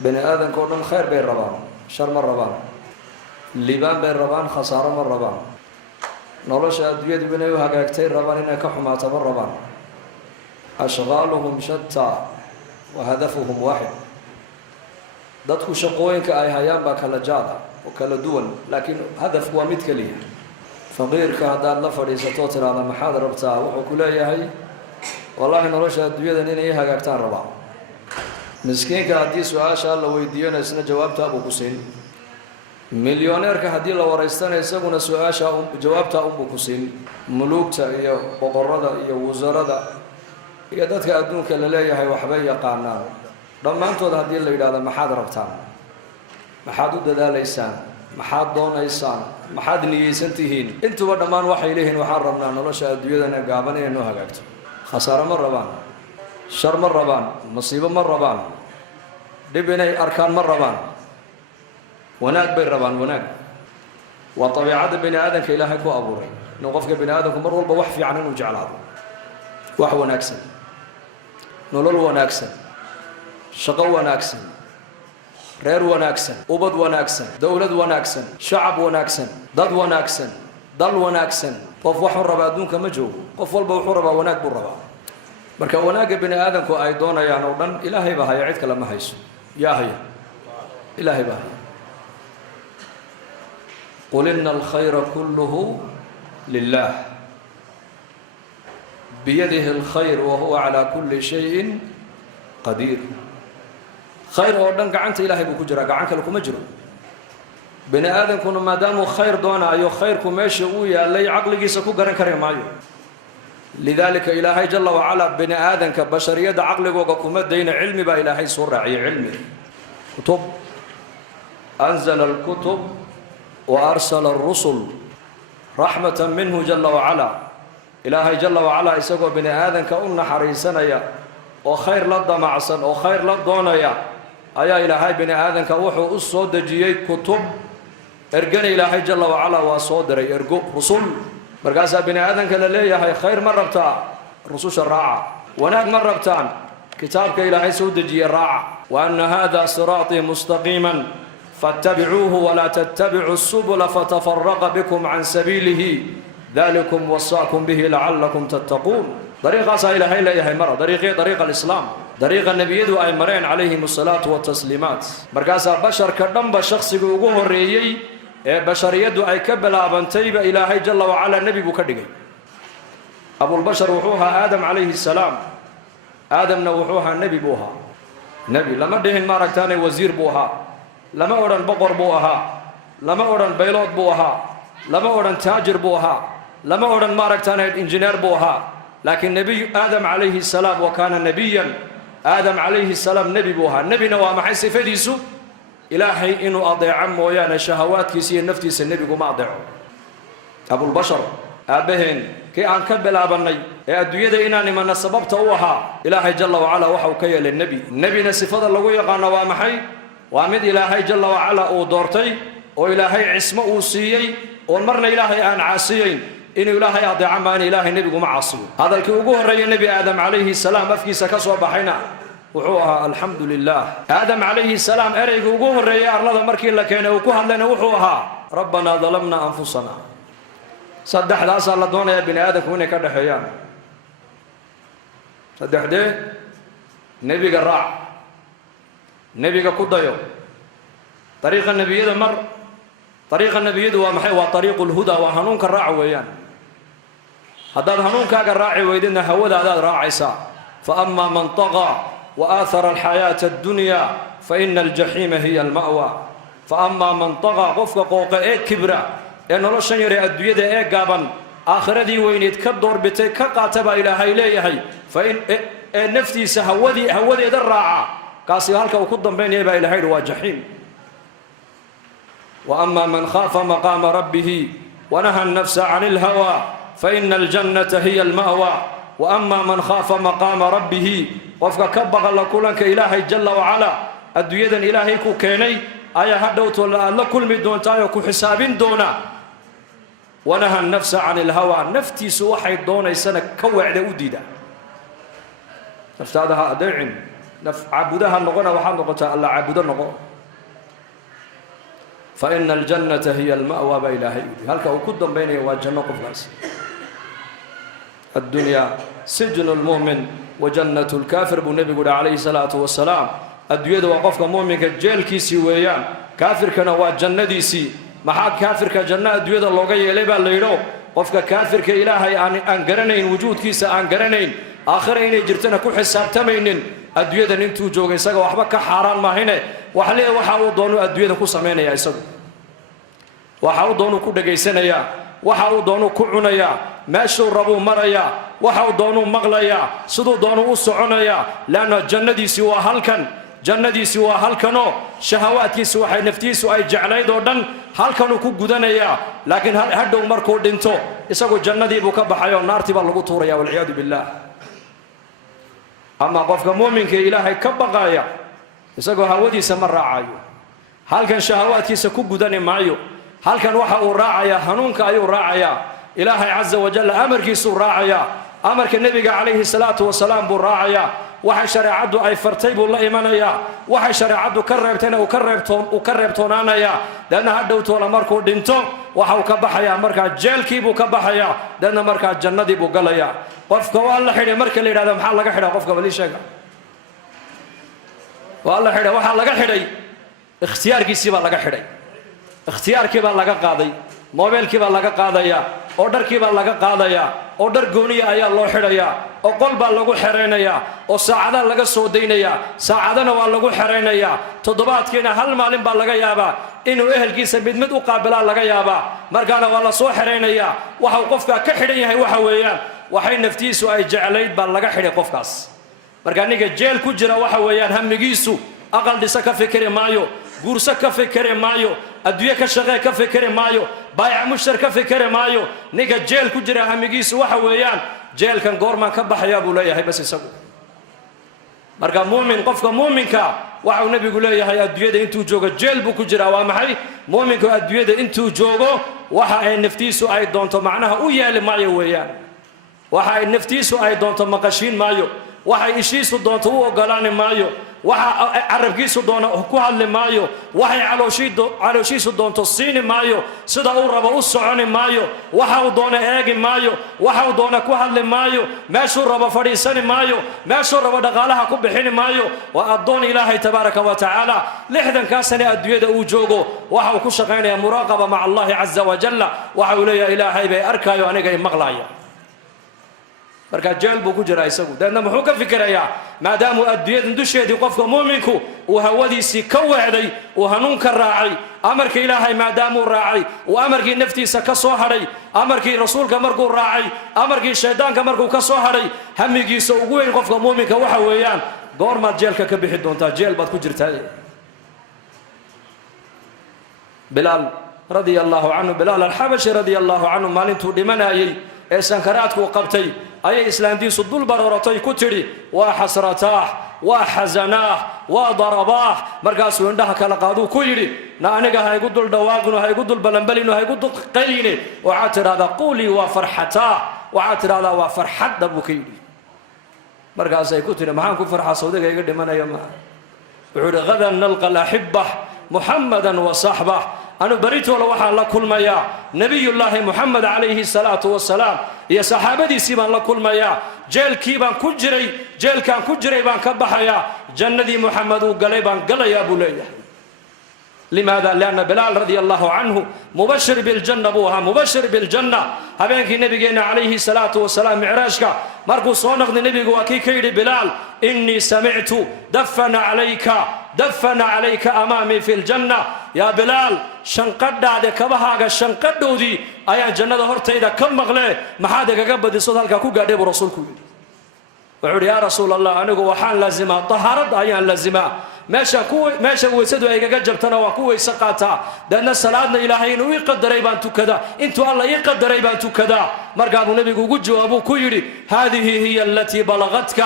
بني آدم كونن خير بين ربان شر مر ربان لبان بين ربان خسارة مر ربان نولش أدوية بنيو هاجاكتير ربان إنها كحما تمر ربان أشغالهم شتى وهدفهم واحد dadku shaqooyinka ay hayaan baa kala jaada oo kala duwan laakiin hadafku waa mid kaliya faqiirka hadaad la fadhiisato tiraada maxaad rabtaa wuxuu ku leeyahay wallahi nolosha adduunyada inay hagaagtaan rabaa miskiinka haddii su'aasha la weydiiyana isna jawaabta uu ku siin milyoneerka haddii la wareystana isaguna su'aasha jawaabta uu ku siin mulugta iyo boqorada iyo wasarada iyo dadka adduunka la leeyahay waxbay yaqaanaan dhammaantood haddii la yidhaahdo maxaad rabtaan maxaad u dadaalaysaan maxaad doonaysaan maxaad niyeysan tihiin intuba dhammaan waxay leeyihiin waxaan rabnaa nolosha adduunyadana gaaban inay noo hagaagto khasaaro ma rabaan shar ma rabaan masiibo ma rabaan dhib inay arkaan ma rabaan wanaag bay rabaan wanaag waa dabiicadda bini aadamka ilaahay ku abuuray inuu qofka bini aadamku mar walba wax fiican inuu jeclaado wax wanaagsan nolol wanaagsan shaqo wanaagsan reer wanaagsan ubad wanaagsan dawlad wanaagsan shacab wanaagsan dad wanaagsan dal wanaagsan qof wuxuu rabaa adduunka ma joogo qof walba wuxuu rabaa wanaag buu rabaa marka wanaaga bini aadamku ay doonayaan oo dhan ilaahay baa haya cid kale ma hayso yaa haya ilaahay baa haya qul inna alkhayra kulluhu lillah biyadihi alkhayr wa huwa ala kulli shay'in qadir خير oo dhan gacanta ilaahay buu ku jiraa gacan kale kuma jiro bini aadamkuna maadaama khayr doonayo khayrku meesha uu yaalay aqligiisa ku garan kare maayo lidalika ilaahay jalla wa ala bini aadamka bashariyada aqligooga kuma deeyna cilmi ba ilaahay soo raaciyo cilmi kutub anzala al-kutub wa arsala ar-rusul rahmatan minhu jalla wa ala ilaahay jalla wa ala isagoo bini aadamka u naxariisanaya oo khayr la damacsan oo khayr la doonaya ayaa ilaahay bini aadamka wuxuu u soo dejiyay kutub ergana ilaahay jalla wa ala waa soo diray ergo rusul markaas bini aadamka la leeyahay khayr ma rabtaa rususha raaca wanaag ma rabtaan kitaabka ilaahay soo dejiyay raaca wa anna hadha sirati mustaqiman fattabi'uhu wa la tattabi'u as-subula fatafarraqa bikum an sabilihi dhalikum wasaakum bihi la'allakum tattaqun طريقة سائلة هاي لا يهي مرة طريقة الإسلام طريقة النبي يدو أي مرين عليهم الصلاة والتسليمات مركزها بشر كدنب شخص يقوه الرئيي بشر يدو أي كبل أبنتيب إلهي جل وعلا النبي بكدقي أبو البشر وحوها آدم عليه السلام آدم نوحوها النبي بوها نبي لما دهن ماركتاني وزير بوها لما أوران بقر بوها لما أوران بيلوت بوها لما أوران تاجر بوها لما أوران ماركتاني إنجينير بوها لكن نبي آدم عليه السلام وكان نبيا آدم عليه السلام نبي بوها النبي نوى محي سفديسو إلهي إنه أضيع عمه ويانا شهوات كيسي النفتيس النبي قم أضيعه أبو البشر أبهن كي أن كبل أبني أدوية إناني من السبب توها إلهي جل وعلا وحو كي للنبي النبي نسفض الله يقان ومحي وامد إلهي جل وعلا ودورتي وإلهي عسمه وسيي ومرنا إلهي أن عاسيين إن إلهي أضيع ما إن إلهي النبي قم عاصي هذا الكوجه الرجل النبي آدم عليه السلام أفكي سكسوا بحنا وحوها الحمد لله آدم عليه السلام أريك وجوه الرجل أرلذ مركي لكينا وكوها لنا وحوها ربنا ظلمنا أنفسنا صدح لا صار لدونا يا بني آدم هنا كده حيان صدح ده نبي قرع نبي قديو طريق النبي هذا مر طريق النبي هذا ومحي وطريق الهدى وهنون كالراع ويان هذا هنون كالراع ويدنا هودا هذا راعي سا فأما من طغى وآثر الحياة الدنيا فإن الجحيم هي المأوى فأما من طغى قفك قوق كبرى إن الله شنير الدنيا قابا آخر دي وين يتكدر بتك قاتب إلى هيليه فإن نفتي سهودي هودي الراعة قاسي هلك وقدم بين يبا إلى هيل وجحيم وأما من خاف مقام ربه ونهى النفس عن الهوى فإن الجنة هي المأوى وأما من خاف مقام ربه وفق كبغ لكلك إلهي جل وعلا الدويدا إلهي كوكيني آية هدوت الله كل مدون تايو كحساب دونا ونهى النفس عن الهوى نفتي سوحي دونا يسنة كوع لأوديدا نفتادها أدعين عبدها نقونا وحال نقوتا الله عبدا نقو فإن الجنة هي المأوى بإلهي هل كأكدن بيني والجنة قفلاس الدنيا سجن المؤمن وجنة الكافر بالنبي قول عليه الصلاة والسلام الدنيا وقفك مؤمن كجيل كيسي ويان كافر كنا والجنة ديسي محاك كافر كجنة الدنيا اللوغية لبا الليلو قفك كافر كإلهي أنقرنين وجود كيسا أنقرنين آخرين جرتنا كل حساب تمينين الدنيا ننتو جوغي ساقا وحبك حاران ما هنا وحليه وحاو دونو الدنيا كو سمين يا إساقو وحاو دونو كو دقيسنا يا وحاو دونو كو عنايا ماشو ربو مريا وحاو دونو مغليا صدو دونو أسعنايا لأن الجنة دي سوا هلكن جنة دي سوا هلكنو شهواتي سوا حي نفتي سوا أي جعلي دودن هلكنو كو قدنايا لكن هدو مركو دينتو إساقو الجنة دي بوكا بحيو نار تبا لغو طوريا والعياذ بالله أما قفك مؤمن كإلهي كبغايا إساقو هاودي سمر راعايو هلكن شهواتي سكو قدني معيو هلكن وحاو راعايا هنونك أيو راعايا إلهي عز وجل أمر كيسو راعيا أمر كالنبي عليه الصلاة والسلام براعيا وحي شريعته أي فرتيب الله إيمانيا وحي شريعته كربتنا وكربتونانيا لأن هدوت ولا مركو دينتو وحاو كبحيا مركا جيل كيبو كبحيا لأن مركا الجنة دي بقليا قفك والله حين مركا اللي هذا محل لك حدا قفك بلي شيء والله حين وحال لك حدا اختيار كيسي لك حدا اختيار كيبا لك قاضي موبيل كيبا لك قاضيا order kiiba laga qaadaya order gooniya ayaa loo xidhaya oo qolba lagu xireenaya oo saacada laga soo deynaya saacadana waa lagu xireenaya toddobaadkiina hal maalin baa laga yaaba inuu ehelkiisa mid u qaabila laga yaaba markaana waa la soo xireenaya waxa qofka ka xidhan yahay waxa weeyaan waxay naftiisu ay jecelayd baa laga xidhay qofkaas marka niga jeel ku jira waxa weeyaan hamigiisu aqal dhisa ka fikri maayo guursa ka fikri maayo adduunyo ka shaqee ka fikri maayo baayac mushtar ka fikri maayo niga jeel ku jira hamigiisu waxa weeyaan jeelkan goormaan ka baxaya buu leeyahay bas isagu marka muumin qofka muuminka waxa uu nabigu leeyahay adduunyada intuu joogo jeel buu ku jira waa maxay muuminku adduunyada intuu joogo waxa ay naftiisu ay doonto macnaha u yeeli maayo weeyaan waxa ay naftiisu ay doonto maqashiin maayo waxa ay ishiisu doonto u ogolaan maayo waxa arabkiisu doona ku hadli maayo waxay calooshiisu doonto siini maayo sida uu rabo u soconi maayo waxa uu doona eegi maayo waxa uu doona ku hadli maayo meeshuu rabo fadhiisani maayo meeshuu rabo dhaqaalaha ku bixini maayo waa addoon ilaahay tabaaraka wa tacaala lixdan ka sano adduunyada uu joogo waxa uu ku shaqeynaya muraaqaba maca allahi caza wajalla waxa uu leeyahay ilaahay bay arkaayo aniga i maqlaaya marka jeel buu ku jira isagu dadna muxuu ka fikirayaa maadaama adduunyada dusheedii qofka muuminku uu hawadiisii ka weecday uu hanuunka raacay amarka ilaahay maadaama uu raacay uu amarkii naftiisa ka soo hadhay amarkii rasuulka markuu raacay amarkii shaydaanka markuu ka soo hadhay hamigiisa ugu weyn qofka muuminka waxa weeyaan goormaad jeelka ka bixi doontaa jeel baad ku jirtaa bilaal radiyallahu anhu bilaal al-habashi radiyallahu anhu maalintuu dhimanayay ee sankaraadku qabtay ayay islaantiisu dul baroortay ku tiri waa xasrataah waa xazanaah waa darabaah markaasuu indhaha kala qaaduu ku yidhi na aniga ha igu dul dhawaaqino ha igu dul balanbalino ha igu dul qayline waxaad tidhahdaa quulii waa farxataah waxaad tidhahdaa waa farxadda buu ka yidhi markaasay ku tiri maxaan ku farxa sawdiga iga dhimanaya ma wuxuu yidhi gadan nalqa alaxibbah muxammadan wa saxbah أنا بريتو لو حال لكل مايا نبي الله محمد عليه الصلاة والسلام يا صحابتي سيبان لكل مايا جيل كيبان كجري جيل كان كجري بان كبحيا جندي محمد وقليبان قل يا أبو ليلى لماذا؟ لأن بلال رضي الله عنه مبشر بالجنة بوها مبشر بالجنة هبينك نبينا عليه الصلاة والسلام معراجك مركو صونق نبي وكي كيري بلال إني سمعت دفن عليك أمامي في الجنة يا بلال شنقد هذا كبهاga شنقدودي أيان جنة هرتيدا كم مغلى ما حدا كقبض صوت هالك كو قاعد برسولكم وعود يا رسول الله أنا جو وحان لازمة طهارة أيان لازمة ماشى وسدوا أيك جبتنا وكوي سقطها لأن الصلاة إلهي إنه يقدر يبان تكذا أنتوا الله يقدر يبان تكذا مرقاب النبي جو أبو كيري هذه هي التي بلغتك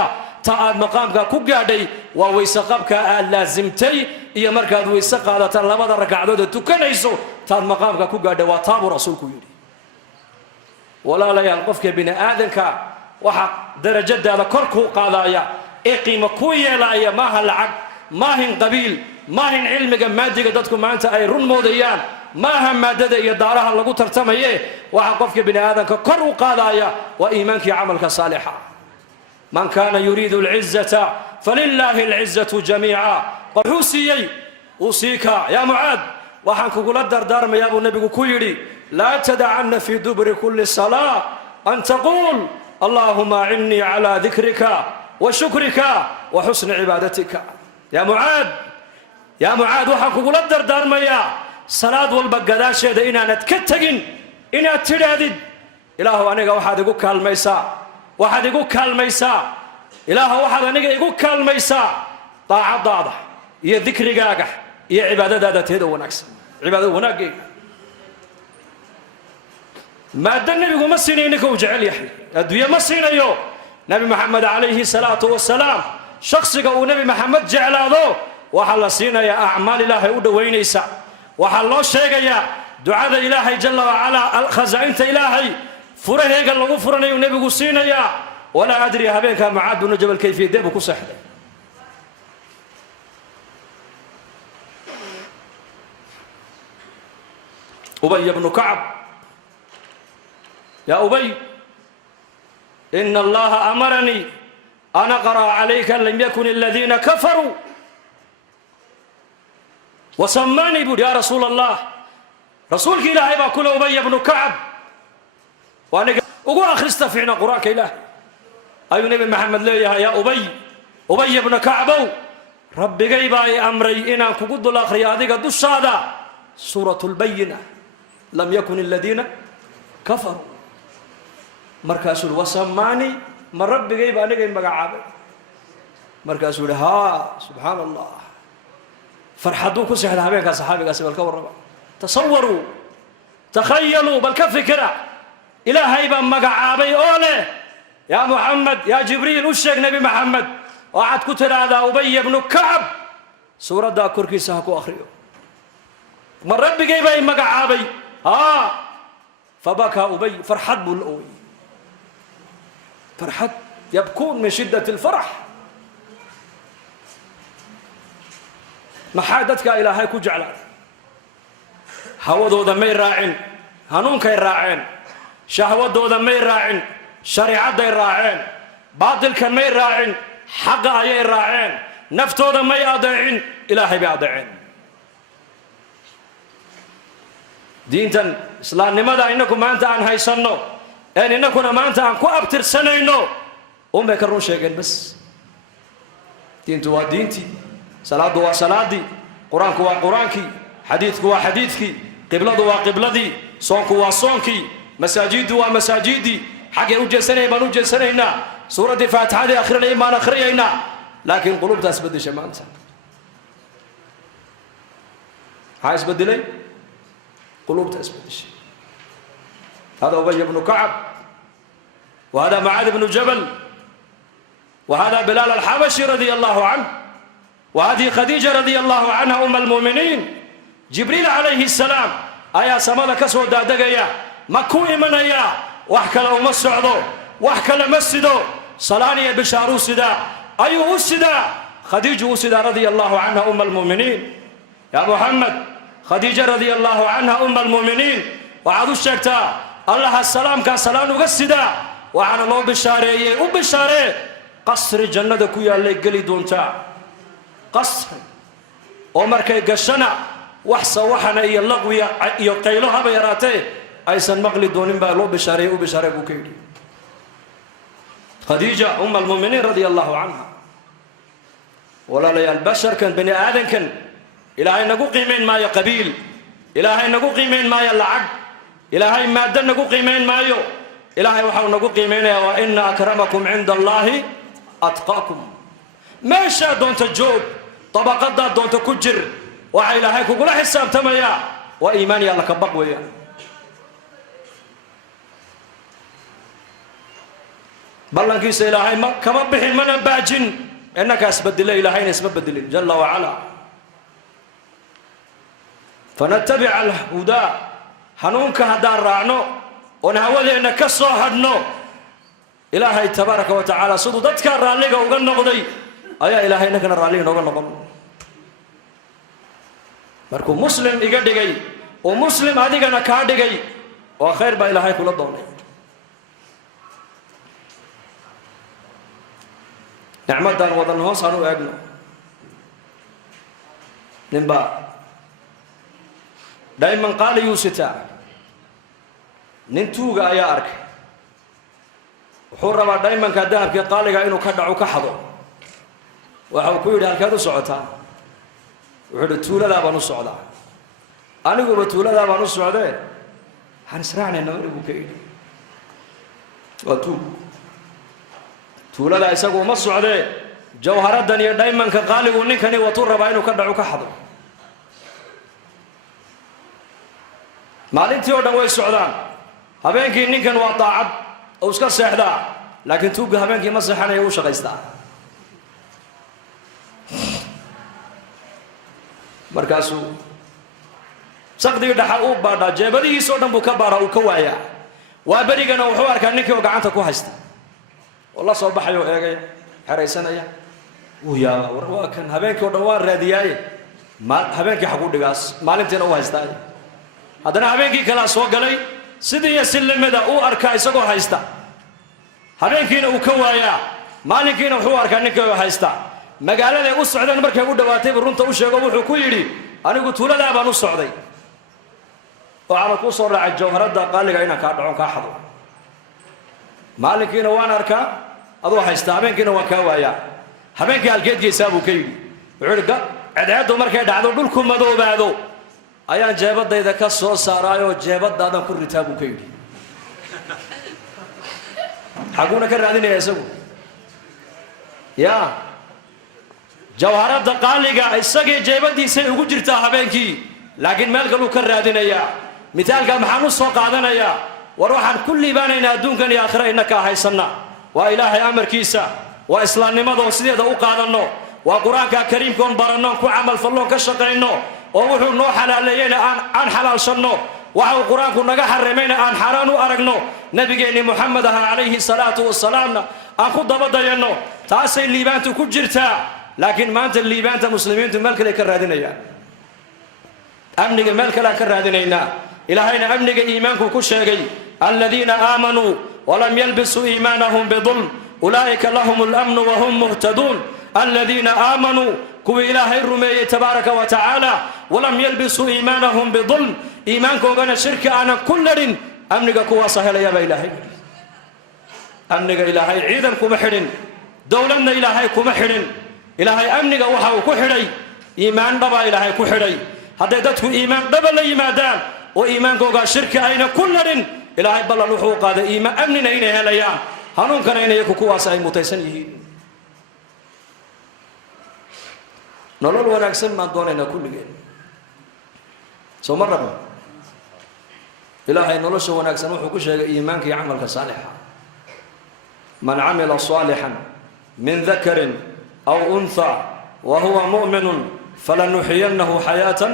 تعاد مقامك كوجادي وويسقبك لازمتي يا مركز ويسقالة لما ركعدود تكنيسو تعاد مقامك كوجادي وطاب رسولك يري ولا لا يلقفك بين آذنك وحق درجة على كركو قضايا قيمة كوية لا يا ماها العق ماهن قبيل ماهن علمك مادك دتكم ما أنت أي رن موديان ماها مادة يدارها اللي قلت ترتميه وحقفك بني آدم كقروا قضايا وإيمانك عملك صالحا من كان يريد العزة فلله العزة جميعا وحوسيي أوصيك يا معاذ وحنك قول الدردار يا أبو النبي كويري لا تدعن في دبر كل صلاة أن تقول اللهم أعني على ذكرك وشكرك وحسن عبادتك يا معاذ وحنك قول الدردار يا صلاة والبقداش هذا إنا نتكتجن إنا تردد إله أنا واحد يقول كالميسا واحد يقول كالميسا إله واحد أنا يقول كالميسا طاعة ضاضة هي ذكر جاجح هي عبادة هذا تهدو ونكس عبادة وناقي ما الدنيا يقول مسينينك وجعل يحيى الدنيا مسينا يو نبي محمد عليه الصلاة والسلام شخص قال نبي محمد جعل هذا وحل سينا يا أعمال الله يود وين يسع وحل الله شيء يا دعاء إلهي جل وعلا خزائن إلهي فره قال له فرني ونبي قصينا يا ولا أدري هبينك معاد بن جبل كيف يدبك وصحده أبي بن كعب يا أبي إن الله أمرني أن أقرأ عليك لم يكن الذين كفروا وسماني بود يا رسول الله رسولك إلهي بقول أبي بن كعب وأنا أقول أخرست فينا قرآنك إلهي أي نبي محمد ليه يا أبي بن كعب ربي جايب أمري إن كقد الآخر يا ذيك الدش هذا سورة البينة لم يكن الذين كفروا مركز وسماني من ربي جايب أنا جايب مقعب مركز ها سبحان الله فرحدوك سحر هبيك صحابي قاسم الكور تصوروا تخيلوا بالكفكرة إلهي بمقعابي أوله يا محمد يا جبريل وشك نبي محمد وعد كتر هذا أبي بن كعب سورة دا كركي ساكو أخريو من ربي جايبه مقعابي فبكى أبي فرحت بالأوي فرحت يبكون من شدة الفرح محادتك إلهي كجعل هودو ذا مي راعين هنونك راعين شهودو ذا مي راعين شريعة ذا راعين باطل كان مي راعين حق أي راعين نفتو ذا مي أضيعين إلهي بأضيعين دينتن إسلام لماذا إنكم ما أنت عن هاي سنو إن إنكم ما أنت عن كو أبتر سنينو بكرون شيئا بس دينتو ودينتي صلاة دوا صلاتي قرآنك وقرآنكي حديثك وحديثك قبلة وقبلتي صونك وصونكي مساجد ومساجدي حاجة وجسنا بنوجه سنينا سورة الفاتحة آخر الإيمان آخرينا لكن قلوب تسبد شمانتا هاي اسبد لي قلوب تسبد شيء هذا أبي بن كعب وهذا معاذ بن جبل وهذا بلال الحبشي رضي الله عنه وهذه خديجة رضي الله عنها أم المؤمنين جبريل عليه السلام أيا سمالك أسود دقيا مكوي من أيا وحكى له مسعدو وحكى له مسدو صلاني بشارو سدا أيوه سدا خديجة سدا رضي الله عنها أم المؤمنين يا محمد خديجة رضي الله عنها أم المؤمنين وعدو الشكتا الله السلام كسلام وقصدا وعن الله بشاري وبشاري قصر الجنة كويا اللي قلي دونتا قصر ومركي قشنا وحصة وحنا يلغوي يقيلوها بيراتي أيسن مغلي دونين بالو بشاري وبشاري بوكيدي خديجة أم المؤمنين رضي الله عنها ولا لي البشر كان بني آدم كان إلهي نقو قيمين ما يقبيل إلهي نقو قيمين ما يلعق إلهي ما دن نقو قيمين ما يو إلهي وحاو نقو قيمين وإن أكرمكم عند الله أتقاكم ما شاء دون تجوب طبقات دون تكجر وعلى هيك وقول حساب تمايا وإيماني الله كبق ويا بلن كيس إلهي كما بحي من باجن إنك أسبدل إلهي أسبدل جل وعلا فنتبع الهدى حنونك هدار رعنو ونهوذ إنك الصهدنو ilaahay tabaaraka wa tacaala siduu dadka raalliga uga noqday ayaa ilaahay innagana raalli inooga noqon markuu muslim iga dhigay oo muslim adigana kaa dhigay waa khayr baa ilaahay kula doonay nicmadan wadan hoos aan u eegno ninba dayman qaali yuusita nin tuuga ayaa arkay wuxuu rabaa daymanka dahabkii qaaliga inuu ka dhaco ka xado waxa uu ku yidhi halkeed u socotaa wuxuu yidhi tuuladaa baan u socdaa aniguba tuuladaa baan u socdee waxaan israacnayna anigu ka yidhi waa tuug tuuladaa isagu uma socdee jawharadan iyo daymanka qaaligu ninkani watuu rabaa inuu ka dhaco ka xado maalintii oo dhan way socdaan habeenkii ninkan waa daacad oo iska seexdaa laakiin tuugga habeenkii ma seexanaya u shaqaystaa markaasuu saqdigii dhaxa uu baadhaa jeebadihiisoo dhan buu ka baadhaa uu ka waayaa waa berigana wuxuu arkaa ninkii oo gacanta ku haysta oo la soo baxay oo eegaya xeraysanaya wuu yaabaa war waa kan habeenkii oo dhan waan raadiyaaye habeenkii xaguu dhigaas maalintiina u haystaa haddana habeenkii kalaa soo galay sidii iyo si lamida uu arkaa isagoo haysta habeenkiina uu ka waayaa maalinkiina wuxuu arkaa ninkii oo haysta magaaladay u socdeen markay u dhawaatayba runta u sheego wuxuu ku yidhi anigu tuuladaa baan u socday waxaana kuu soo raacay jawharadda qaaliga inaan kaa dhacon kaa xado maalinkiina waan arkaa adoo haysta habeenkiina waan kaa waayaa habeenkii halkeed geysaa buu ka yidhi wuxuu yidhi cadceeddu markay dhacdo dhulku madoobaado ayaan jeebadayda ka soo saaraayoo jeebadaadan ku ritaa buu ka yidhi xaguuna ka raadinaya isagu ya jawharadda qaaliga isagii jeebadiisay ugu jirtaa habeenkii laakiin meel kaluu ka raadinayaa mitaalka maxaan u soo qaadanayaa war waxaan ku liibaanaynaa adduunkan iyo aakhira innaka haysanna waa ilaahay amarkiisa waa islaamnimadoo sideeda u qaadanno waa qur-aanka kariimkoon barannoon ku camalfalloon ka shaqayno oo wuxuu noo xalaaleeyeyna aan xalaalshanno waxa uu qur-aanku naga xarimayna aan xaaraan u aragno nabigeenni moxamed aha calayhi salaatu wasalaamna aan ku dabadayanno taasay liibaantu ku jirtaa laakiin maanta liibaanta muslimiintu meel kale ka raadinayaan amniga meel kale ka raadinaynaa ilaahayna amniga iimaanku ku sheegay aladiina aamanuu walam yalbisuu iimaanahum bidulm ulaa'ika lahum lamnu wahum muhtaduun aladiina aamanuu kuwii ilaahay rumeeyey tabaaraka wa tacaala walam yalbisuu iimaanahum bidulm iimaankoogana shirki aanan ku ladhin amniga kuwaasa helayaabaa ilaahay amniga ilaahay ciidan kuma xidhin dowladna ilaahay kuma xidhin ilaahay amniga waxa uu ku xidhay iimaan dhabaa ilaahay ku xidhay hadday dadku iimaan dhaba la yimaadaan oo iimaankoogaa shirki ayna ku ladhin ilaahay ballan wuxuu qaaday iimaan amnina inay helayaan hanuunkana in iyaku kuwaas ay mutaysan yihiin nolol wanaagsan baan doonaynaa kulligeen soo ma rabno ilaahay nolosha wanaagsan wuxuu ku sheegay iimaanka iyo camalka saalixa man camila saalixan min dakarin aw untha wa huwa mu'minun falanuxiyannahu xayaatan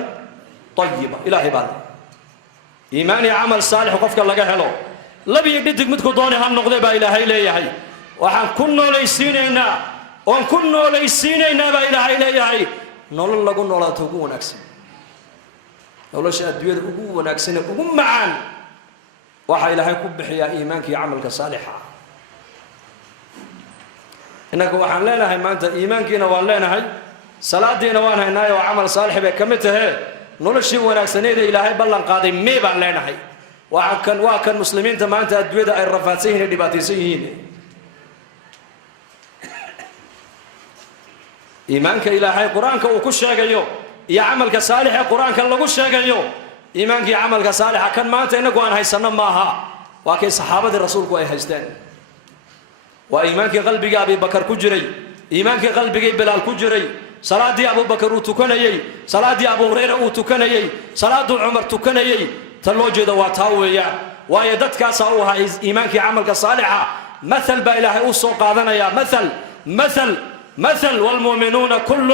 tayiba ilaahay baa iimaan iyo camal saalix qofka laga helo labiyo dhidig midku doonay ha noqday baa ilaahay leeyahay waxaan ku noolaysiinaynaa oon ku noolaysiinaynaa baa ilaahay leeyahay nolol lagu noolaato ugu wanaagsan nolosha adduunyada ugu wanaagsan ee ugu macaan waxaa ilaahay ku bixiyaa iimaanka iyo camalka saalixa innaka waxaan leenahay maanta iimaankiina waan leenahay salaadiina waan haynaayo oo camal saalix bay ka mid tahee noloshii wanaagsaneeda ilaahay ballan qaaday mee baan leenahay waa kan muslimiinta maanta adduunyada ay rafaadsan yihiin ee dhibaataysan yihiin iimaanka ilaahay qur-aanka uu ku sheegayo iyo camalka saalix ee qur-aanka lagu sheegayo iimaanka iyo camalka saalixa kan maanta inagu aan haysanno maaha waa kay saxaabadii rasuulku ay haysteen waa iimaankii qalbigii abibakar ku jiray iimaankii qalbigii bilaal ku jiray salaadii abubakar uu tukanayey salaadii abu hurayra uu tukanayey salaaduu cumar tukanayey tan loo jeeda waa taa weeyaan waayo dadkaasaa u ahaa iimaankii camalka saalixa mathal baa ilaahay u soo qaadanayaa مثل والمؤمنون كل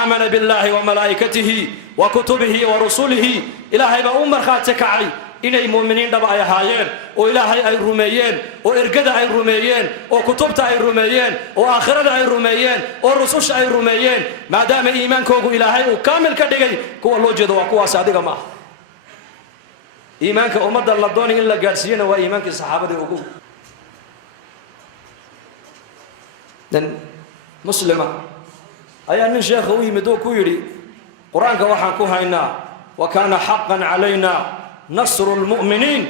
آمن بالله وملائكته وكتبه ورسله إلهي بأمر خاتك عي inay muuminiin dhab ay ahaayeen oo ilaahay ay rumeeyeen oo ergada ay rumeeyeen oo kutubta ay rumeeyeen oo aakhirada ay rumeeyeen oo rususha ay rumeeyeen maadaama iimaankoogu ilaahay uu kaamil ka dhigay kuwa loo jeedo waa kuwaas adiga ma aha iimaanka ummadda la doonay in la gaadhsiiyana waa iimaankii saxaabadii ugu dan muslima ayaa nin sheekha u yimid oo ku yidhi qur-aanka waxaan ku haynaa wa kaana xaqan calayna nasru lmu'miniin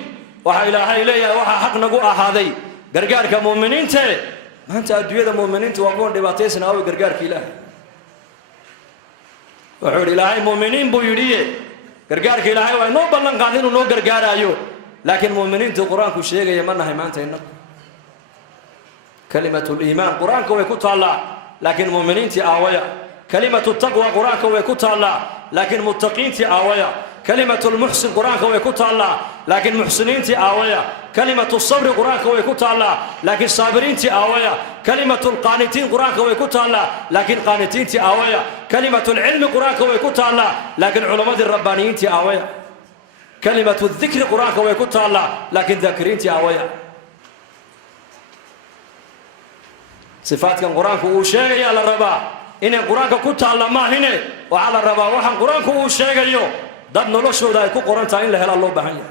waxaa ilaahay leeyahay waxaa xaq nagu ahaaday gargaarka mu'miniinte maanta adduunyada mu'miniinta waa kuwan dhibaataysan aaway gargaarka ilaahay wuxuu yidhi ilaahay mu'miniin buu yidhiye gargaarka ilaahay waa inoo ballan qaaday inuu noo gargaaraayo laakiin mu'miniintu qur-aanku sheegaya ma nahay maanta innagu كلمة الإيمان قرآن كوي كتالا لكن مؤمنين تي آوية كلمة التقوى قرآن كوي كتالا لكن متقين تي آوية كلمة المحسن قرآن كوي كتالا لكن محسنين تي آوية كلمة الصبر قرآن كوي كتالا لكن صابرين تي آوية كلمة القانتين قرآن كوي كتالا لكن قانتين تي آوية كلمة العلم قرآن كوي كتالا لكن علماء الربانيين تي آوية كلمة الذكر قرآن كوي كتالا لكن ذاكرين تي آوية صفات كان قرآن كو شيء على الربا إن القرآن كو تعلم ما هنا وعلى الربا وحن قرآن كو شيء يو ضد نلوشوا ده كو قرآن تعين له الله بهنيا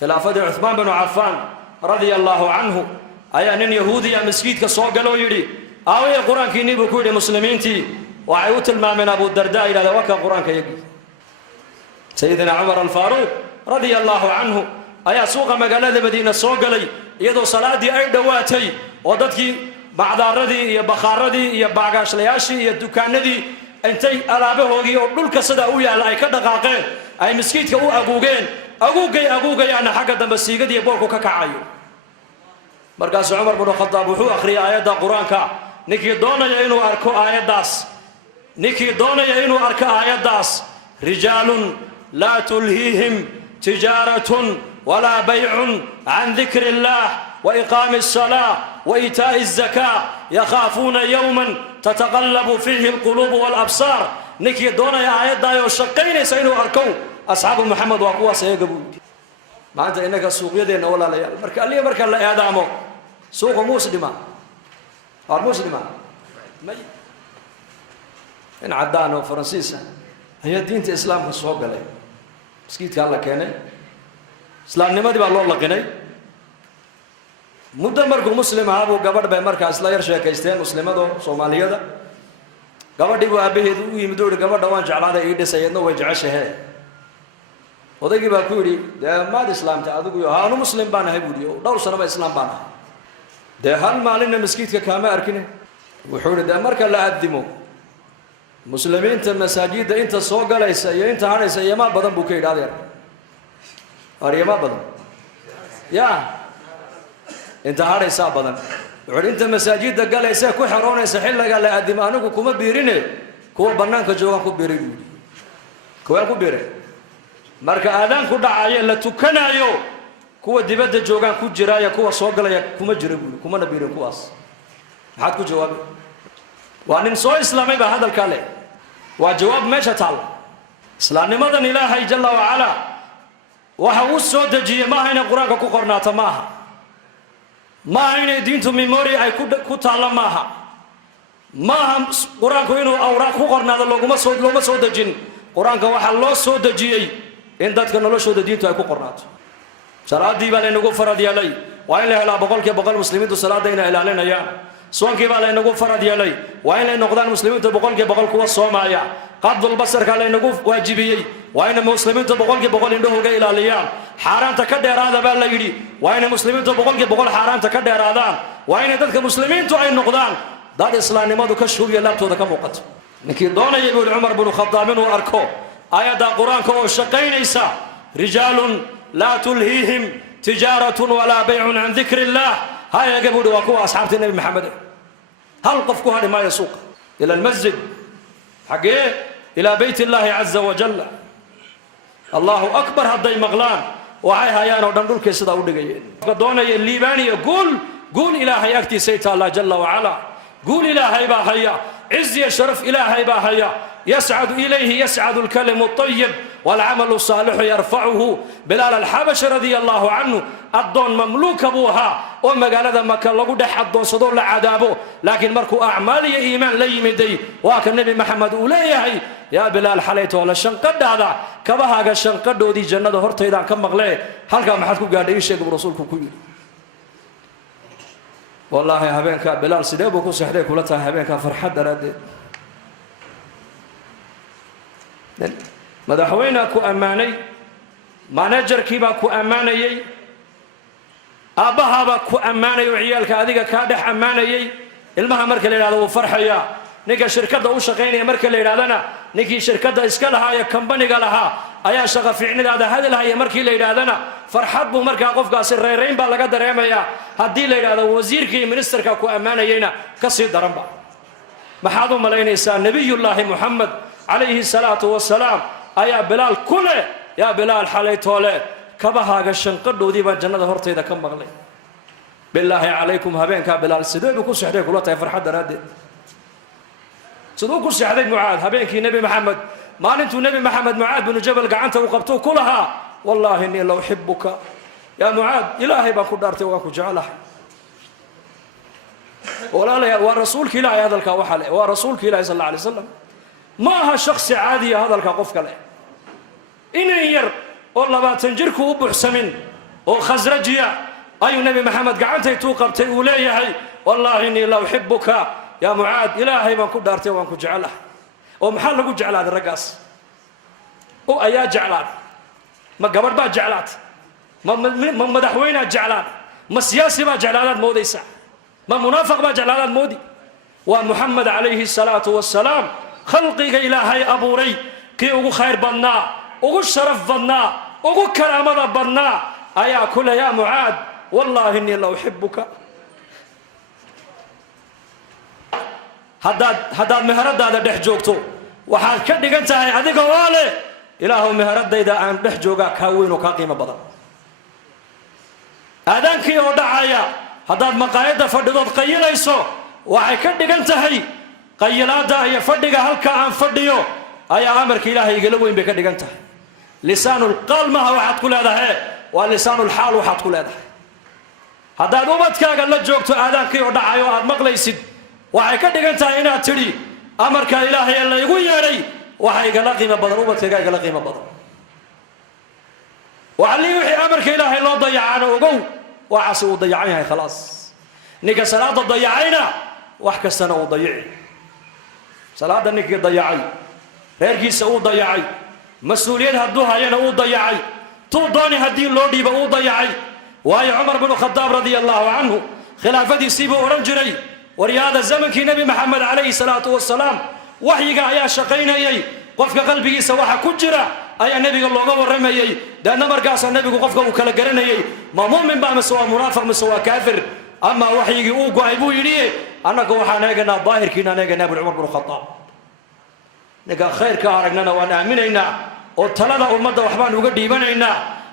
خلافة عثمان بن عفان رضي الله عنه أي أن يهودي مسجد كسوق قالوا يري أوي القرآن كيني بكل مسلمين تي وعيوت الماء من أبو الدرداء إلى ذوك القرآن كيجي سيدنا عمر الفاروق رضي الله عنه أي سوق مقالة مدينة سوق لي يدو صلاة دي أي دواتي ودتكي بعداردي يا بخاردي يا باغاشلياشي يا دكاندي انتي الابهودي او دولka sida uu yaal ay ka dhaqaaqeen ay miskiidka u aguugay ana xagga dambe siigadii boolku ka kacayo markaas Umar ibn Khattab wuxuu akhriyay aayada Quraanka ninkii doonaya inuu arko aayadaas rijaalun la tulhihim tijaratun wala bay'un an dhikrillah وإقام الصلاة وإيتاء الزكاة يخافون يوما تتقلب فيه القلوب والأبصار نكي دونا يا آيات دايو شقين سينو أركو أصحاب محمد وقوة سيقبو ما أنت إنك السوق يدين ولا ليال مركا اللي مركا لا يدعمو سوق مسلمة أو مسلمة مي إن عدانو فرنسيسا هي دينة الإسلام في السوق لي مسكيت قال لك هنا إسلام نمدي بالله لقني muddo markuu muslim ahaa buu gabadh bay markaas la yar sheekaysteen muslimadu Soomaaliyada gabadhii buu aabaheed u yimid oo gabadha waan jeclaaday ii dhisayna way jeceshahay odaygii baa ku yiri maad islaamta adigu aanu muslim baan ahay buu yiri dhowr sano ba islaam baan ahay hal maalin masjidka kaama arkin wuxuu yiri marka la aadimo muslimiinta masaajida inta soo galaysa iyo inta haraysa yama badan buu ka yiraahday ariyama badan yaa انت هاري سابدا وعد انت مساجد قاليسا كو خيرونيسا خيلغا لا ادم انغو كوما بيرينه كو بنانكا جوغان كو بيرين كو بيرين marka aadan ku dhacayo la tukanayo kuwa dibadda joogan ku jiraaya kuwa soo galaya kuma jira guul kuma nabiirin kuwaas maxaad ku jawaab waa nin soo islaamay ba hadalka leh waa jawaab meesha taal islaamnimadan ilaahay jalla wa ala waxa uu soo dajiyay ma hayna quraanka ku qornaata maaha ما هنا دينتو ميموري أي كوتا الله ماها قرآن كوينو أوراق قرنا هذا لوجو ما سود الجن قرآن كواح الله سود الجي إن دات كنا الله سود دينتو أي كقرنات صلاة دي بالي نقول فرد يالي وين له لا بقول كي بقول مسلمين تو صلاة دينا إلى علينا يا سوان كي بالي نقول فرد يالي وين له نقدان مسلمين تو بقول كي بقول كوا صوم يا قبض البصر كله نقول واجبية وين مسلمين تو بقول كي بقول إنه جاي إلى عليا حرام تكدر هذا بالله يدي وين مسلمين تو بقول كي بقول حرام تكدر هذا وين ذلك مسلمين تو أي نقدان دار إسلام ما دو كشوف يلا تو ذاك موقت نكيد دونا يقول عمر بن الخطاب منه أركو آية دا قرآن كو شقين إيسا رجال لا تلهيهم تجارة ولا بيع عن ذكر الله هاي يقبل وكو أصحاب النبي محمد هل قفكوا هذا ما يسوق إلى المسجد حقيه إلى بيت الله عز وجل الله أكبر هذا مغلان وعي هيان ودندول كيسدا ودغيين دونا الليباني قول إلهي أكتي سيت الله جل وعلا قول إلهي باهيا عز يا شرف إلهي باهيا يسعد إليه يسعد الكلم الطيب والعمل الصالح يرفعه بلال الحبش رضي الله عنه الضون مملوك أبوها وما قال هذا ما كان لقود حد صدور لعذابه لكن مركو أعمال إيمان لي مدي وكان النبي محمد أوليه يا بلال حليته ولا شنقد هذا كبها الشنقد ودي جنة هرت إذا كم مغلي هل كان محدكم قال إيش يقول رسولكم كل والله يا هبينك بلال سيدابك وسحريك ولا هبينك فرحة دراد madaxweynaha ku ammaanay managerkiibaa ku ammaanayey aabbahaabaa ku ammaanay oo ciyaalka adiga kaa dhex ammaanayey ilmaha marka la yidhahdo wuu farxayaa ninka shirkadda u shaqaynaya marka la yidhahdana ninkii shirkadda iska lahaa ee kambaniga lahaa ayaa shaqo fiicnidaada hadalhaya markii la yidhaahdana farxad buu markaa qofkaasi reerayn baa laga dareemayaa haddii la yidhahdo wasiirka iyo ministerka ku ammaanayeyna ka sii daranba maxaad u malaynaysaa nebiyullaahi muxamed عليه الصلاة والسلام أيا بلال كله يا بلال حليتوله كبها قشن قدو دي بجنة هرتي إذا كم مغلي بالله عليكم هبين كبلال سدوي بكل سحريك ولا تفرح حد راد سدوي كل سحريك معاذ هبين كي نبي محمد ما أنتوا نبي محمد معاذ بن جبل قعنته وقبته كلها والله إني لو أحبك يا معاذ إلهي بكل دارتي وأكو جعله ولا لا ورسولك إلهي هذا الكوحل ورسولك إلهي صلى الله عليه وسلم ما ها شخص عادي هذا الكقف كله إن ير والله بتنجرك وبحسمين وخزرجيا أي نبي محمد قعنت يتوقف تقولي هي والله إني لو أحبك يا معاذ إلهي ما كنت دارتي وما كنت جعله ومحل كنت جعل هذا الرقاص وأيا جعلات ما قبل بقى جعلات ما مدحوينا جعلات ما سياسي ما جعلات مودي سا ما منافق ما جعلات مودي ومحمد عليه الصلاة والسلام خلقك إلهي أبو ري كي أقو خير بنا أقو شرف بنا أقو كرامة بنا أيا كل يا معاذ والله إني لو أحبك هداد مهرد هذا دحجوكتو وحال كدق أنت هذيك والي إله مهرد إذا أن دحجوكا كاوين وكاقيمة بدر أذان كي ودعايا هداد مقايدة فردود قيلة يسو وحال كدق أنت هي قيلادا هي فدغا halka aan fadhiyo ayaa amarka ilaahay igala weyn bay ka dhigantahay lisaanul qalma waxaad ku leedahay waa lisaanul haal waxaad ku leedahay hadaad ubadkaaga la joogto aadaankii oo dhacayo aad maqlaysid waxay ka dhigantahay inaad tiri amarka ilaahay la igu yeeray waxa igala qiimo badan ubadkaaga igala qiimo badan wali wixii amarka ilaahay loo dayacano ogow waxa uu dayacan yahay khalaas ninka salaada dayacayna wax kastana uu dayacay صلاة النكي ضيعي غيركيس أو ضيعي مسؤولين هدوها ينا أو ضيعي توضاني هدين لودي بأو ضيعي وهي عمر بن الخطاب رضي الله عنه خلافتي سيبه ورنجري ورياض الزمن كي نبي محمد عليه الصلاة والسلام وحيقا يا شقينا يي قفك قلبي سواحا كجرا أي نبي الله ورمي يي ده نمر قاس النبي قفك وكلا قرنا يي ما مؤمن بقى مسوا منافق مسوا كافر أما وحيقي أوقو عيبو يليه أنا كوحا نيجنا ظاهر كنا نيجنا أبو عمر بن الخطاب نيجا خير كارجنا وأنا أميننا وطلنا أمة وحبان وقدي بنينا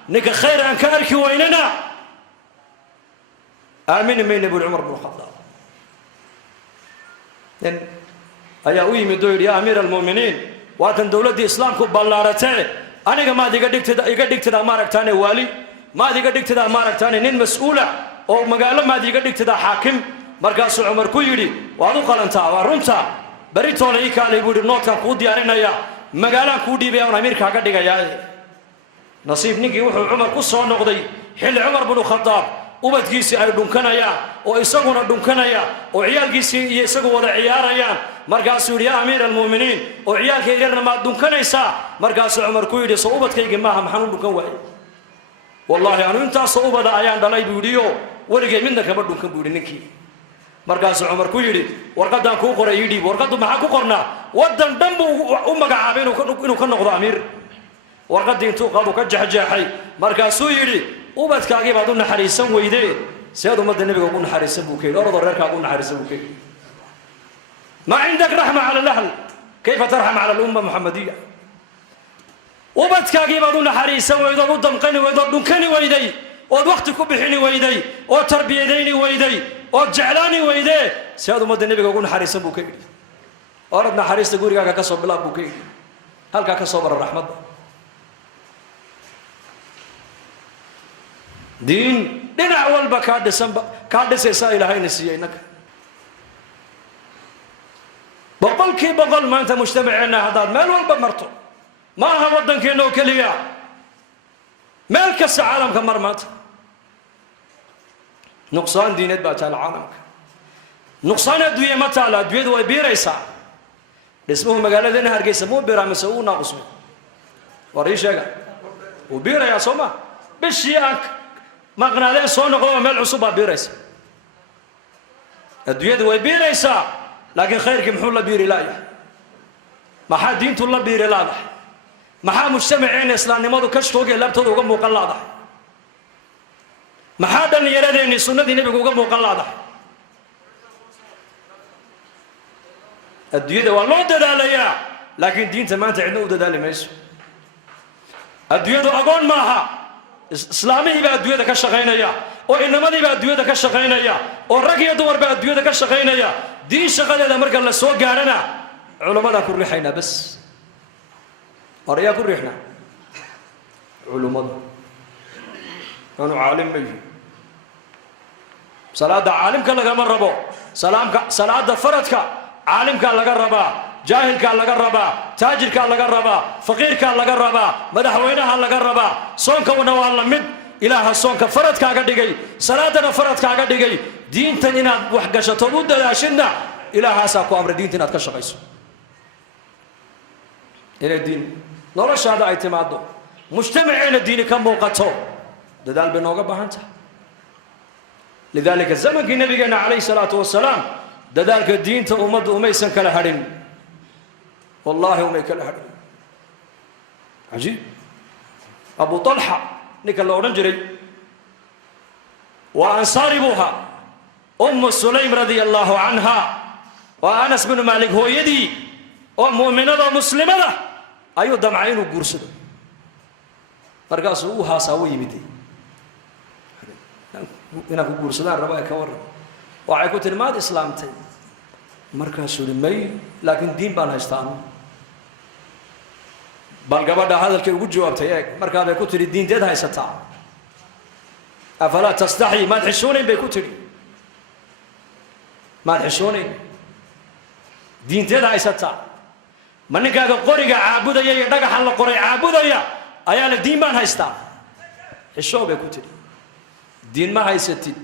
نيجا خير أن كارك ويننا آمين من أبو عمر بن الخطاب لأن أيوي مدير يا أمير المؤمنين واتن دولة الإسلام كبلارته أنا كما يقدك تدا مارك تاني والي ما يقدك تدا مارك تاني نين مسؤولة أو مقالة ما يقدك تدا حاكم مركز عمر كويري وادو قالنتا ورنتا بريتو لي كالي بودي نوتكا كو ديارينايا مغالا كو ديبيا اميركا كا دغايا نصيب نيغي وحو عمر كو سو نوقدي حل عمر بن الخطاب وبدكيسي اي دونكنايا او اسغونا دونكنايا او عيالكيسي iyo isagu wada ciyaarayaan markaas uu yaa amiir almuuminiin oo ciyaalka yarna ma doonkanaysa markaas Umar ku yiri soo ubadkayga maaha maxaan u dunkan waayay wallahi anu inta soo ubada ayaan dhalay buudiyo warigay midna kaba dunkan buudi ninkii markaas Umar ku yiri warqadan ku qoray yidhi warqadu maxaa ku qornaa wadan dambu u magacaabay inuu ka noqdo amiir warqadii intuu qaado ka jaxjaxay markaas uu yiri ubadkaagii baad u naxariisan weyday سيادة مدى النبي يقول حارس أبوكي أرض الركع يقول حارس أبوكي ما عندك رحمة على الأهل كيف ترحم على الأمة المحمدية وبتكاجي بدون حارس وإذا ضدم قني وإذا دنكني ويدي ووقت كبحني ويدي وتربية ديني ويدي وجعلاني ويدي سيادة مدى النبي يقول حارس أبوكي أردنا حارس تقولي كاكا كسب بلا أبوكي هل كاكا صبر الرحمة diin dhinac walba kaa dhisaysaa ilaahayna siiyey innaka boqolkiiba boqol maanta mujtamaceenna haddaad meel walba marto ma aha waddankeenna oo keliya meel kasta caalamka mar maanta nuqsaan diineed baa taala caalamka nuqsaan adduunye ma taala adduunyadu way biiraysaa dhismuhu magaaladeena hargeysa muu biiraa mise uu naaqusmay war ii sheega wuu biirayaa soo ma bishii aan maqnaadeen soo noqdo meel cusub baa biiraysa adduunyadu way biiraysaa laakiin khayrkii muxuu la biiri laayahay maxaa diintu la biiri laadahay maxaa mujtamaceena islaamnimadu kashtoogii laabtooda uga muuqan laadahay maxaa dhallinyaradeenii sunnadii nebigu uga muuqan laadahay adduunyada waa loo dadaalayaa laakiin diinta maanta cidna u dadaali mayso adduunyadu agoon maaha islaamihii baa adduunyada ka shaqaynaya oo inamadii baa adduunyada ka shaqaynaya oo rag iyo dumar baa adduunyada ka shaqaynaya diin shaqadeeda marka la soo gaarana culimmadaan ku riixaynaa bas war ayaa ku riixnaa culimmadu anu caalim ma yihi salaada caalimka lagama rabo salaada faradka caalimkaa laga rabaa jaahilkaa laga rabaa taajirkaa laga rabaa faqiirkaa laga rabaa madaxweynaha laga rabaa soonkana waa la mid ilaaha soonka faradkaaga dhigay salaadana faradkaaga dhigay diintan inaad wax gashatood u dadaashidna ilaahaasaa ku amray diinta inaad ka shaqayso inay diin noloshaada ay timaado mujtamaceena diini ka muuqato dadaal bay nooga baahan tahay lidaalika zamankii nabigeena calayhi salaatu wasalaam dadaalka diinta ummaddu umaysan kala hadhin wallaahi umay kala hadhin cajiib abu talxa ninka la odhan jiray waa ansaari buu ahaa ummu sulaym radia allaahu canha waa anas binu maalik hooyadii oo mu'minada oo muslimada ayuu damcay inuu guursado markaasuu u haasaa u yimid inaan ku guursadaan raba ee ka warran waxay ku tihi maad islaamtay markaasuu ihi may laakiin diin baan haystaa anu bal gabadha hadalkay ugu jawaabtay eeg markaabay ku tidhi diinteed haysataa afalaa tastaxyi maad xishoonayn bay ku tidhi maad xishoonayn diinteed haysataa ma ninkaaga qoriga caabudaya iyo dhagaxa la qoray caabudaya ayaa la diin baan haystaa xishoo bay ku tidhi diin ma haysatid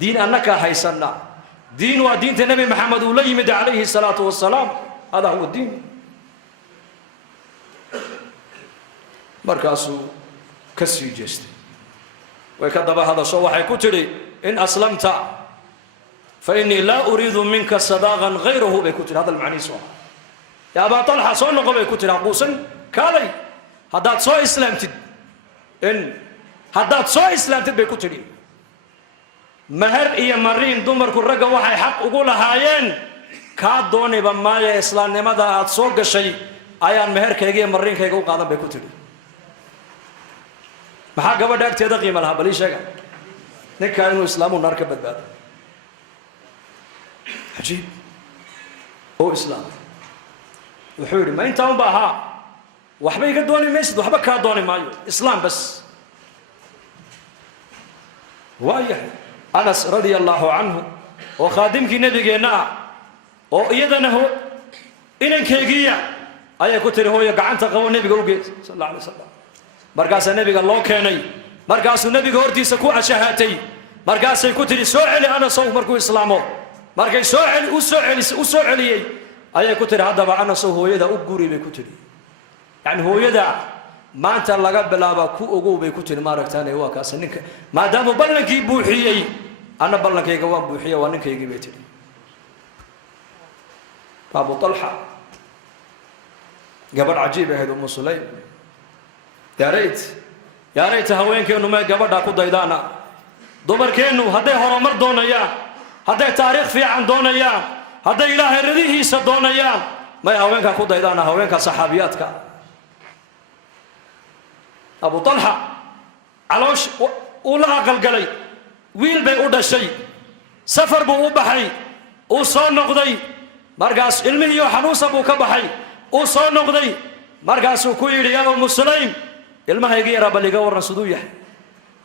diin annakaa haysanna diin waa diinta nebi maxamed uu la yimid calayhi salaatu wasalaam hadaa huwa diin markaasuu ka sii jeestay way ka daba hadasho waxay ku tidhi in aslamta fa innii laa uriidu minka sadaaqan hayrahu bay ku tidhi hadal macnihiisu ah yaa abaa talxa soo noqo bay ku tidhi haquusan kaalay haddaad soo islaamtid haddaad soo islaamtid bay ku tidhi mahar iyo mariin dumarku ragga waxay xaq ugu lahaayeen kaa dooniba maayo islaamnimada aad soo gashay ayaan meherkayga iyo mariinkayga u qaadan bay ku tidhi maxaa gabadha agteeda qiima lahaa bal ii sheega ninkaa inuu islaamu naar ka badbaado cajiib oo islaam wuxuu yidhi ma intaa unba ahaa waxba iga dooni maysid waxba kaa dooni maayo islaam bas waayahay anas radia allaahu canhu oo khaadimkii nebigeenna ah oo iyadana inankaygiya ayay ku tiri hooyo gacanta qabo nebiga ugeed sal alla alay wasalam markaasaa nebiga loo keenay markaasuu nebiga hortiisa ku ashahaatay markaasay ku tidhi soo celi anasow markuu islaamo markay u soo celiyey ayay ku tidhi haddaba anasow hooyada u guri bay ku tidhi yacni hooyada maanta laga bilaaba ku ogow bay ku tidhi maaragtaan waa kaas ninka maadaamuu ballankii buuxiyey anna ballankayga waan buuxiya waa ninkaygii bay tidhi abu talxa gabadh cajiib ahayd ummu sulaym yaa rayta haweenkeennu may gabadha ku daydaana dumarkeennu hadday horumar doonayaan hadday taariikh fiican doonayaan hadday ilaahay radihiisa doonayaan may haweenkaa ku daydaana haweenka saxaabiyaadka abu talxa caloosh uu la aqalgalay wiil bay u dhashay safar buu u baxay uu soo noqday markaas ilmihiiyo xanuunsan buu ka baxay uu soo noqday markaasuu ku yidhi yaa ummu sulaym ilmahaygi yaraa bal iga warran siduu yahay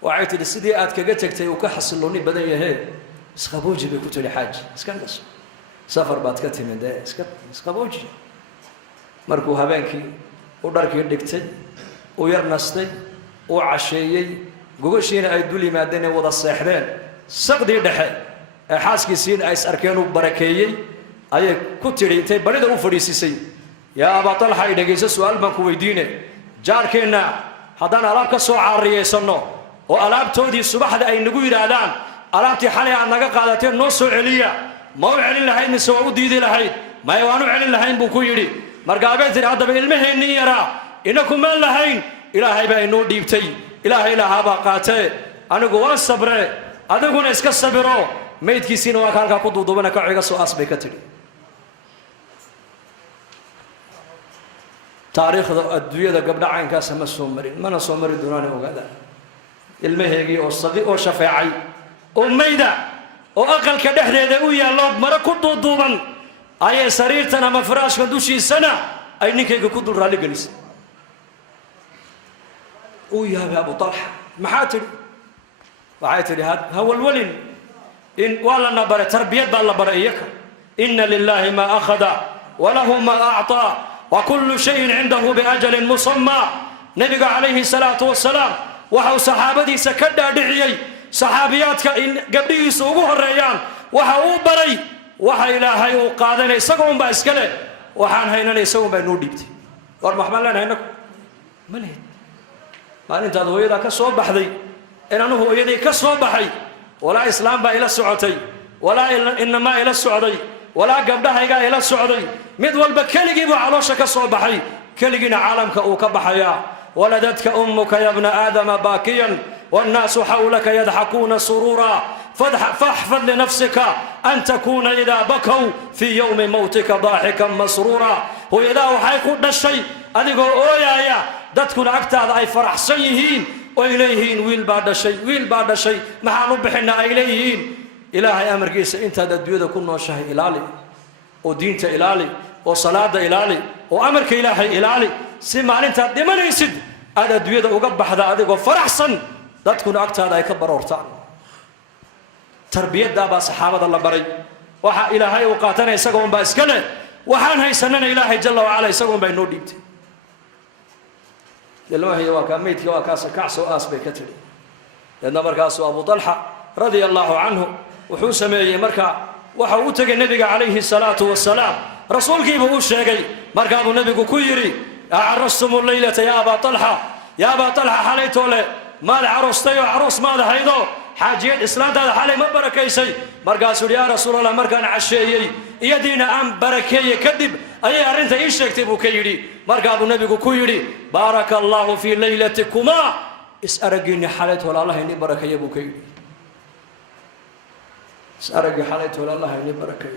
waxay tidhi sidii aad kaga tagtay uu ka xasilooni badan yahay isqabooji bay ku tidhi xaaji iska naso safar baad ka timid isqabooji markuu habeenkii u dharkii dhigtay u yar nastay u casheeyey gogashiina ay dul yimaadeen ee wada seexdeen saqdii dhexe ee xaaskiisiina ay is arkeen u barakeeyey ayay ku tidhi intay barida u fadhiisisay yaa abaa talxa ay dhegayso su-aal baan ku weydiine jaarkeenna haddaan alaab ka soo caariyaysanno oo alaabtoodii subaxda ay nagu yidhaahdaan alaabtii xalay aad naga qaadateen noo soo celiya ma u celin lahayd mise waa u diidi lahayd maya waan u celin lahayn buu ku yidhi markaabay tidhi haddaba ilmaheennii yaraa inakumaan lahayn ilaahay baa inoo dhiibtay ilaahay lahaabaa qaatee anigu waa sabre adiguna iska sabiro maydkiisiina waa ka halkaa ku duuduubana ka ciga soo aas bay ka tidhi taariikhda adduunyada gabdha caynkaasa ma soo marin mana soo mari doonaana ogaada ilmaheegii oo shafeecay oo mayda oo aqalka dhexdeeda u yaallo mara ku duuduuban ayay sariirtan ama faraashka dushiisana ay ninkayga ku dul raalli gelisay uu yaabay abu talxa maxaa tidhi waxay tidhi ha walwalin in waa lana baray tarbiyad baa la baray iyaka ina lilaahi maa akhada walahu maa acطaa wa kullu shayin cindahu biajalin musammaa nebiga calayhi salaatu wasalaam waxau saxaabadiisa ka dhaadhiciyey saxaabiyaadka in gabdhihiisa ugu horeeyaan waxa uu baray waxa ilaahay uu qaadanay isaga unbaa iska leh waxaan haynanay isaga unbaa inoo dhiibtay war maxbaan leenahay inagu ma lehed maalintaad hooyadaa ka soo baxday in anugu hooyadii ka soo baxay walaa islaam baa ila socotay walaa inamaa ila socday walaa gabdhahaygaa ila socday mid walba keligii buu caloosha ka soo baxay keligiina caalamka uu ka baxayaa ولدتك أمك يا ابن آدم باكيا والناس حولك يضحكون سرورا فاحفظ لنفسك أن تكون إذا بكوا في يوم موتك ضاحكا مسرورا هو إذا وحيكون الشيء أذيقوا أويا دتكون أكتاد أي فرح سيهين وإليهين ويل بعد شيء مع ربحنا إليهين إلهي أمر قيس أنت دبيوذا كنا شهي إلالي ودينت إلالي وصلاة إلالي وأمرك إلهي إلالي سمع أنت دمن يسد هذا دبيوذا وقبح هذا أذيقوا فرح سن دتكون أكتاد أي كبر أورتان تربية دابا صحابة الله بري وحا إلهي وقاتنا يساقون بأسكنه وحان هاي سنن إلهي جل وعلا يساقون بأنه ديبتي للوهي وكا ميتك وكا سكعسو آسبي كتري لأن مركاسو أبو طلحة رضي الله عنه وحو سميه مركا وحا أتق النبي عليه الصلاة والسلام رسول كيف هو الشيقي مركا أبو النبي كيري أعرستم الليلة يا أبا طلحة يا أبا طلحة حاليتو لي مال عروستي وعروس ماذا هيدو حاجية الإسلام هذا حالي ما بركيسي مركاسو يا رسول الله مركان عشيي يدينا أم بركي كذب أي أرنت إيش يكتبوا كيري مركا أبو النبي كيري بارك الله في ليلتكما اسأرقيني حاليت ولا الله إني بركي أبو كيري اسأرقي حاليت ولا الله إني بركي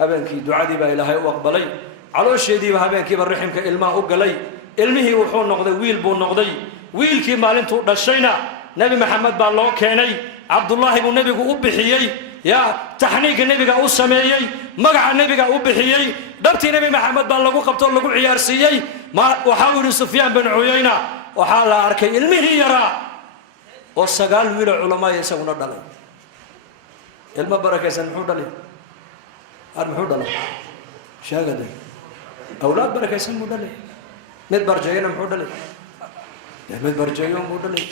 هبنكي دعادي با إلهي وأقبلي على الشيء دي هبنكي بالرحم كإلما أقلي علمه وحون نقضي ويل بون نقضي ويل كي مالنتو دشينا نبي محمد بالله كيني عبد الله بن نبي أبحيي يا تحنيك النبي أسميي مقع النبي أبحيي دبتي نبي محمد بالله قبطه لقو عيارسيي ما وحاول سفيان بن عيينة وحال أركي علمه يرى والسقال ويل علماء يسوون الدلي علم بركة سنحو دلي أرمحو دلي شاقدي أولاد بركة سنحو دلي مدبر جاينا محو دلي مدبر جايون محو دلي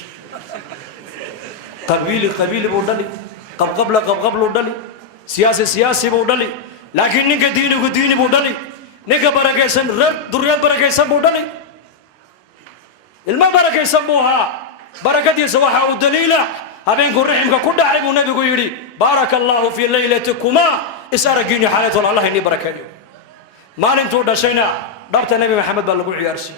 قبيلي بودلي قبل بودلي سياسي بودلي لكن نك ديني بودلي نك بركيسن رب دريات بركيسن بودلي الما بركيسن بوها بركتي سواها والدليلة أبين كرحمك كل عيب النبي يقولي بارك الله في ليلتكما إسارقيني حالة الله إني بركاته ما ننتو دشينا ضبط النبي محمد بالله عيارسي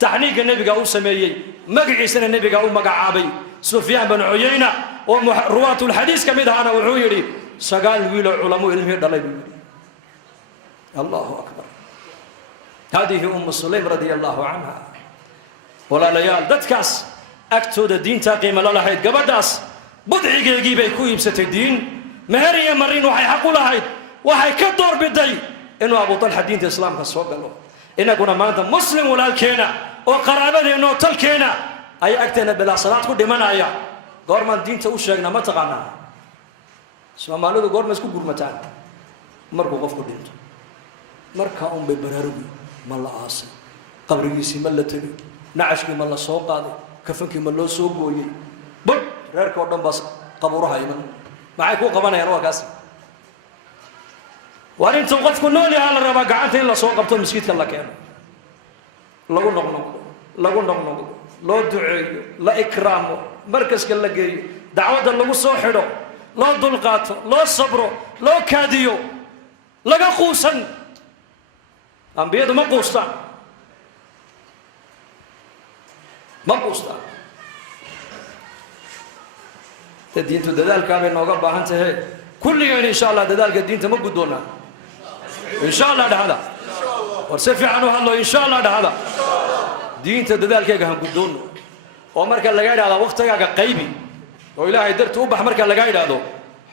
تحنيك النبي قاو سميي مقعي سنة النبي قاو مقعابي سفيان بن عيينة ورواة الحديث كميدها أنا وعيري سقال ويل علماء علمه دليل الله أكبر هذه أم سليم رضي الله عنها ولا ليال دتكاس أكتود الدين تقيم الله هيد قبداس بدعي يجيب يكوي بست الدين مهري مرين وحي حقوا لهيد وحي كدور بدي إنه أبو طلحة دين الإسلام كسوق له إن كنا ما أنت مسلم ولا الكينا وقرابة إنه تلكينا أي أكتنا بلا صلاة كل من أيا قرما دين توشجنا ما تقعنا سما مالو قرما سكو قرمتان مركو قف كل دين مركا ببراربي ما الله عاصي قبريسي ما الله تبي نعشكي ما الله سوق هذا كفنكي ما الله سوق ويجي بق رأيك ودم بس قبورها يمن معك هو قبنا يروى كاس وأنت توقف كل نولي على الربع قعدت إلا سوق قبته مسكيت الله كان لقون نقول لا دعاء لا إكرام مركز كلا جاي دعوة الله مصاحره لا ضلقات لا صبر لا كاديو لا قوسا أنبياء ما قوسا الدين تدلال كامل نوقف بهانته كل يوم إن شاء الله دلال الدين تمقدونا إن شاء الله هذا ورسفي عنه الله إن شاء الله هذا دين تدلال كي جهم قدونه ومرك اللي قاعد على وقت جاك قيبي وإلهي درت أوبح مرك اللي قاعد هذا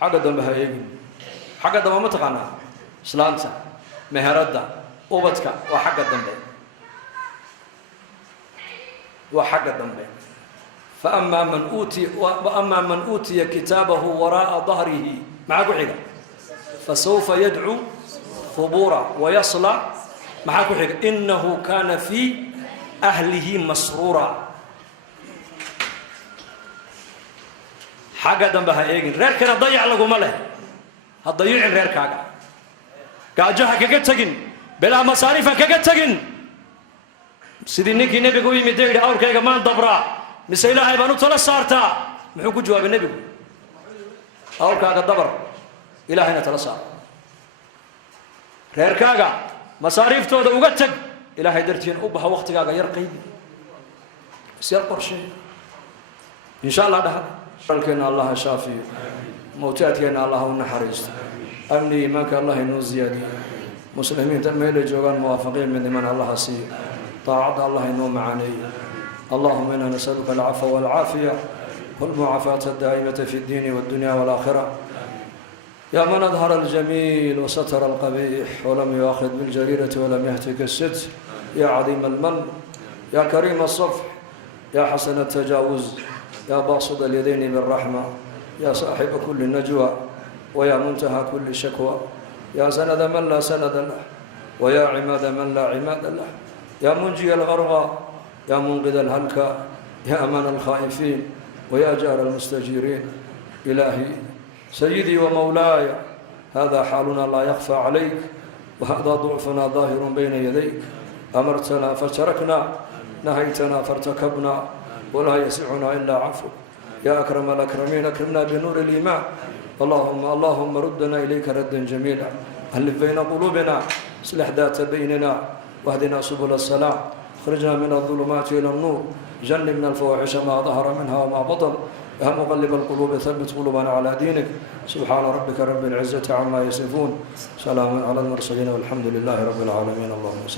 حاجة دم بهايجي حاجة دم ما تقنا سلامته مهرده أوبتك وحاجة دم به وحاجة دم به فأما من أوتي كتابه وراء ظهره معك حاجة فسوف يدعو ثبورا ويصلى معك حاجة إنه كان في أهله مسرورا حاجة دنبها إيجن غير كنا ضيع لكم ماله هتضيع غير كاجا كاجها كجتجن بلا مصاريف كجتجن سيدنا كي نبي قوي مدير أور كاجا ما ندبرا مسألة هاي بنو ثلاث صارتا محوك جواب النبي أور كاجا دبر إلى هنا ثلاث صار غير كاجا مصاريف تودا وقتك إلى هاي درتين أبها وقت كاجا يرقيب سير قرشين إن شاء الله ده لكن الله شافي موتاتنا الله ونحرست أمني إيمانك الله ينوزيادي مسلمين تميل جوغان موافقين من من الله سي طاعة الله ينوم معاني اللهم إنا نسألك العفو والعافية والمعافاة الدائمة في الدين والدنيا والآخرة يا من أظهر الجميل وستر القبيح ولم يؤاخذ بالجريرة ولم يهتك الستر يا عظيم المن يا كريم الصفح يا حسن التجاوز يا باسط اليدين بالرحمة يا صاحب كل نجوى ويا منتهى كل شكوى يا سند من لا سند له ويا عماد من لا عماد له يا منجي الغرغى يا منقذ الهلكى يا أمان الخائفين ويا جار المستجيرين إلهي سيدي ومولاي هذا حالنا لا يخفى عليك وهذا ضعفنا ظاهر بين يديك أمرتنا فتركنا نهيتنا فارتكبنا ولا يسعنا إلا عفوك يا أكرم الأكرمين أكرمنا بنور الإيمان اللهم ردنا إليك ردا جميلا ألف بين قلوبنا اصلح ذات بيننا واهدنا سبل السلام اخرجنا من الظلمات إلى النور جنبنا الفواحش ما ظهر منها وما بطن يا مقلب القلوب ثبت قلوبنا على دينك سبحان ربك رب العزة عما يصفون سلام على المرسلين والحمد لله رب العالمين اللهم صل